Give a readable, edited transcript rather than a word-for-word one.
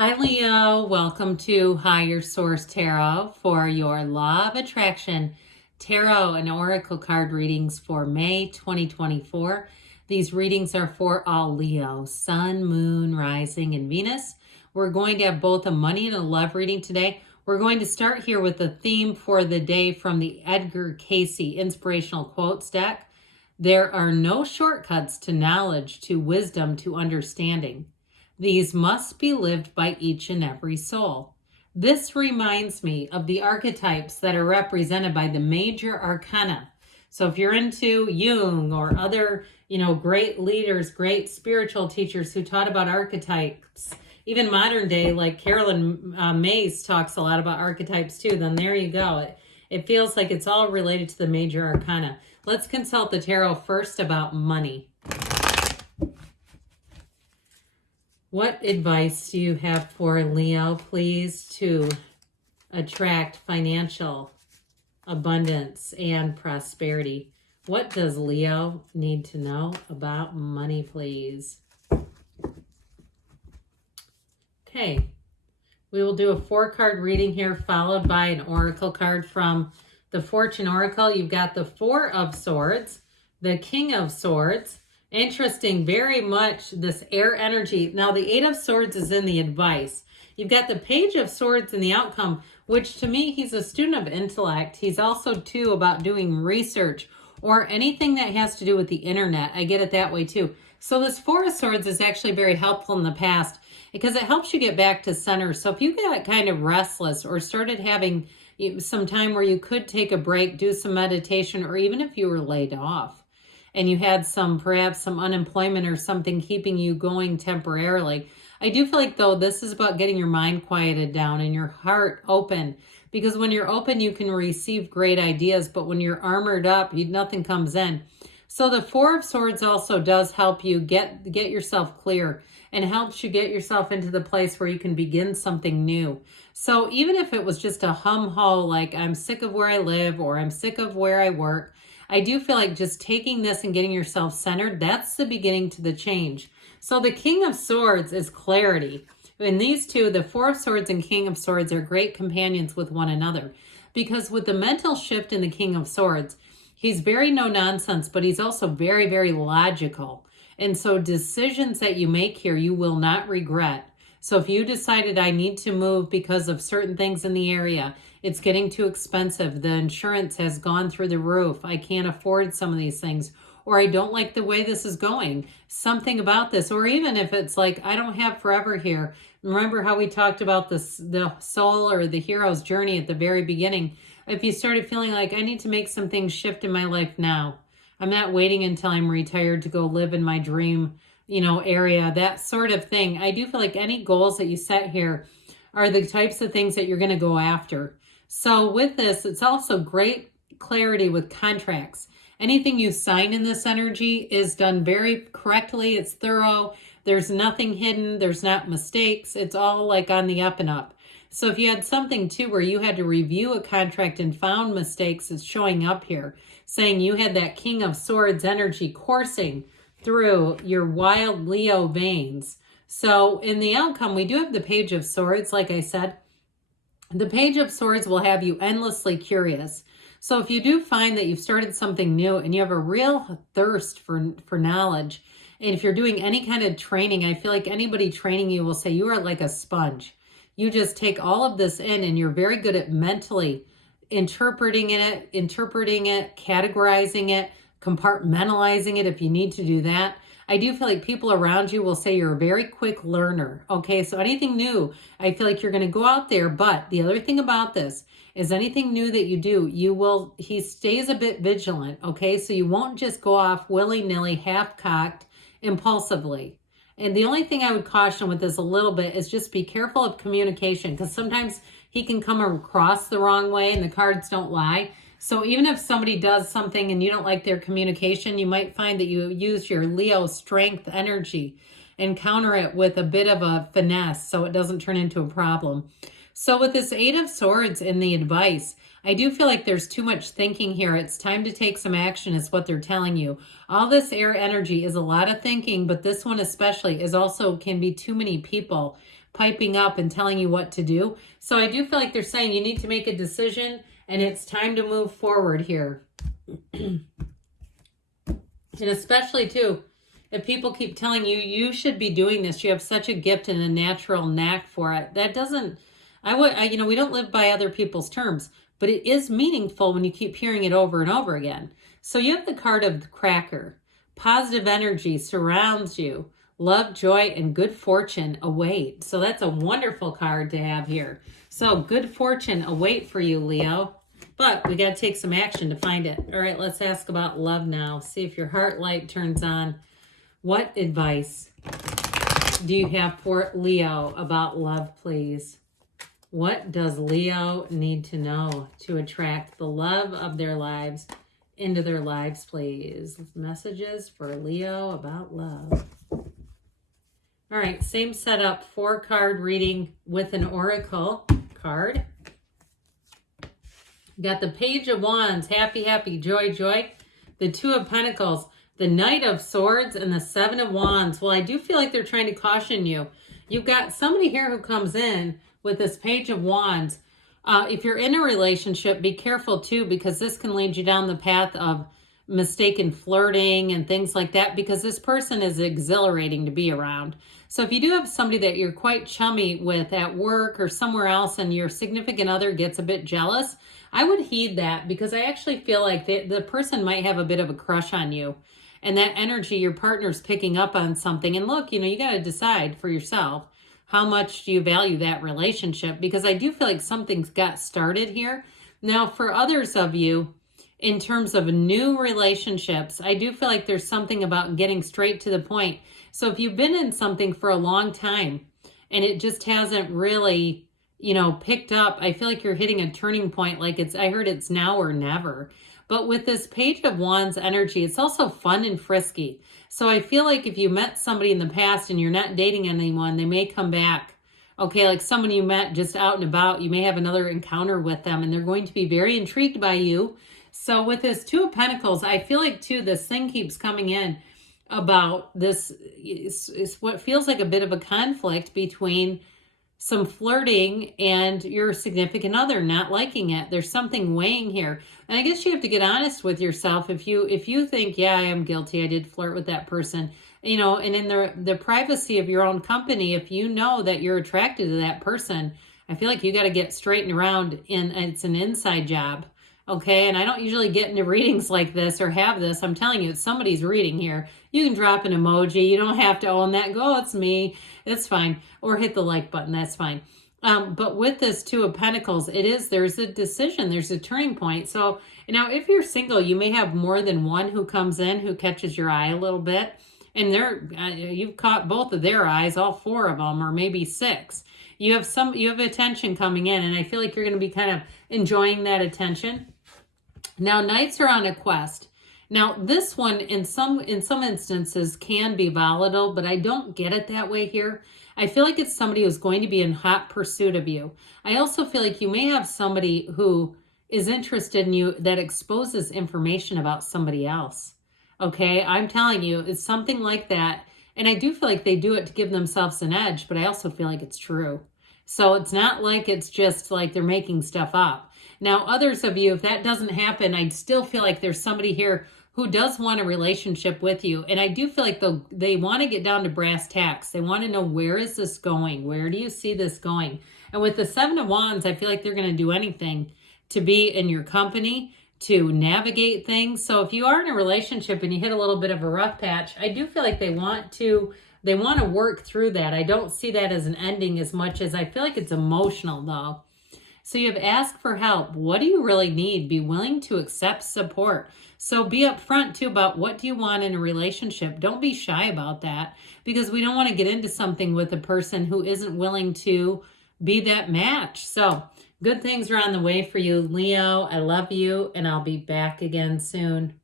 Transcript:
Hi, Leo. Welcome to Higher Source Tarot for your Law of Attraction Tarot and Oracle card readings for May 2024. These readings are for all Leo, Sun, Moon, Rising, and Venus. We're going to have both a money and a love reading today. We're going to start here with the theme for the day from the Edgar Cayce Inspirational Quotes deck. There are no shortcuts to knowledge, to wisdom, to understanding. These must be lived by each and every soul. This reminds me of the archetypes that are represented by the major arcana. So if you're into Jung or other, great leaders, great spiritual teachers who taught about archetypes, even modern day, like Carolyn Mays talks a lot about archetypes too, then there you go. It feels like it's all related to the major arcana. Let's consult the tarot first about money. What advice do you have for Leo, please, to attract financial abundance and prosperity? What does Leo need to know about money, please? Okay, we will do a 4-card reading here, followed by an oracle card from the Fortune Oracle. You've got the 4 of Swords, the King of Swords. Interesting, very much this air energy. Now, the 8 of Swords is in the advice. You've got the Page of Swords in the outcome, which to me, he's a student of intellect. He's also, too, about doing research or anything that has to do with the internet. I get it that way, too. So this 4 of Swords is actually very helpful in the past because it helps you get back to center. So if you got kind of restless or started having some time where you could take a break, do some meditation, or even if you were laid off, and you had perhaps some unemployment or something keeping you going temporarily. I do feel like, though, this is about getting your mind quieted down and your heart open, because when you're open, you can receive great ideas, but when you're armored up, nothing comes in. So the 4 of Swords also does help you get yourself clear and helps you get yourself into the place where you can begin something new. So even if it was just a hum-ho, like I'm sick of where I live or I'm sick of where I work, I do feel like just taking this and getting yourself centered, that's the beginning to the change. So the King of Swords is clarity. And these two, the 4 of Swords and King of Swords, are great companions with one another. Because with the mental shift in the King of Swords, he's very no-nonsense, but he's also very, very logical. And so decisions that you make here, you will not regret. So if you decided I need to move because of certain things in the area, it's getting too expensive, the insurance has gone through the roof, I can't afford some of these things, or I don't like the way this is going, something about this, or even if it's like, I don't have forever here. Remember how we talked about the soul or the hero's journey at the very beginning? If you started feeling like I need to make some things shift in my life now, I'm not waiting until I'm retired to go live in my dream, area, that sort of thing. I do feel like any goals that you set here are the types of things that you're going to go after. So with this, it's also great clarity with contracts. Anything you sign in this energy is done very correctly. It's thorough. There's nothing hidden. There's not mistakes. It's all like on the up and up. So if you had something too where you had to review a contract and found mistakes, it's showing up here, saying you had that King of Swords energy coursing through your wild Leo veins. So in the outcome, we do have the Page of Swords, like I said. The Page of Swords will have you endlessly curious. So if you do find that you've started something new and you have a real thirst for knowledge, and if you're doing any kind of training, I feel like anybody training you will say you are like a sponge. You just take all of this in and you're very good at mentally interpreting it, categorizing it, compartmentalizing it if you need to do that. I do feel like people around you will say you're a very quick learner. Okay, so anything new, I feel like you're going to go out there. But the other thing about this is anything new that you do, he stays a bit vigilant. Okay, so you won't just go off willy-nilly, half-cocked, impulsively. And the only thing I would caution with this a little bit is just be careful of communication, because sometimes he can come across the wrong way and the cards don't lie. So even if somebody does something and you don't like their communication, you might find that you use your Leo strength energy and counter it with a bit of a finesse so it doesn't turn into a problem. So with this 8 of Swords in the advice, I do feel like there's too much thinking here. It's time to take some action is what they're telling you. All this air energy is a lot of thinking, but this one especially is also can be too many people piping up and telling you what to do. So I do feel like they're saying you need to make a decision and it's time to move forward here. And especially too, if people keep telling you, you should be doing this, you have such a gift and a natural knack for it. That doesn't, we don't live by other people's terms, but it is meaningful when you keep hearing it over and over again. So you have the card of the Cracker. Positive energy surrounds you. Love, joy, and good fortune await. So that's a wonderful card to have here. So good fortune await for you, Leo. But we got to take some action to find it. All right, let's ask about love now. See if your heart light turns on. What advice do you have for Leo about love, please? What does Leo need to know to attract the love of their lives into their lives, please? Messages for Leo about love. All right, same setup, 4-card reading with an oracle card. Got the Page of Wands, happy, happy, joy, joy. The 2 of Pentacles, the Knight of Swords, and the 7 of Wands. Well, I do feel like they're trying to caution you. You've got somebody here who comes in with this Page of Wands. If you're in a relationship, be careful too, because this can lead you down the path of mistaken flirting and things like that, because this person is exhilarating to be around. So if you do have somebody that you're quite chummy with at work or somewhere else and your significant other gets a bit jealous, I would heed that, because I actually feel like the person might have a bit of a crush on you. And that energy, your partner's picking up on something. And look, you got to decide for yourself, how much do you value that relationship? Because I do feel like something's got started here. Now, for others of you, in terms of new relationships, I do feel like there's something about getting straight to the point. So if you've been in something for a long time and it just hasn't really, picked up, I feel like you're hitting a turning point. Like I heard it's now or never. But with this Page of Wands energy, it's also fun and frisky. So I feel like if you met somebody in the past and you're not dating anyone, they may come back. Okay, like someone you met just out and about, you may have another encounter with them and they're going to be very intrigued by you. So with this 2 of Pentacles, I feel like too, this thing keeps coming in about this is what feels like a bit of a conflict between some flirting and your significant other not liking it. There's something weighing here. And I guess you have to get honest with yourself. If you think, yeah, I am guilty, I did flirt with that person, and in the privacy of your own company, if you know that you're attracted to that person, I feel like you got to get straightened around, and it's an inside job. Okay, and I don't usually get into readings like this or have this. I'm telling you, it's somebody's reading here. You can drop an emoji. You don't have to own that. Go, it's me. It's fine. Or hit the like button. That's fine. But with this 2 of Pentacles, there's a decision. There's a turning point. So now if you're single, you may have more than one who comes in who catches your eye a little bit. And you've caught both of their eyes, all 4 of them, or maybe 6. You have attention coming in, and I feel like you're going to be kind of enjoying that attention. Now, Knights are on a quest. Now, this one, in some instances, can be volatile, but I don't get it that way here. I feel like it's somebody who's going to be in hot pursuit of you. I also feel like you may have somebody who is interested in you that exposes information about somebody else. Okay, I'm telling you, it's something like that. And I do feel like they do it to give themselves an edge, but I also feel like it's true. So it's not like it's just like they're making stuff up. Now, others of you, if that doesn't happen, I still feel like there's somebody here who does want a relationship with you. And I do feel like they want to get down to brass tacks. They want to know, where is this going? Where do you see this going? And with the 7 of Wands, I feel like they're going to do anything to be in your company, to navigate things. So if you are in a relationship and you hit a little bit of a rough patch, I do feel like they want to work through that. I don't see that as an ending as much as I feel like it's emotional though. So you have asked for help. What do you really need? Be willing to accept support. So be upfront too about what do you want in a relationship. Don't be shy about that, because we don't want to get into something with a person who isn't willing to be that match. So good things are on the way for you, Leo. I love you, and I'll be back again soon.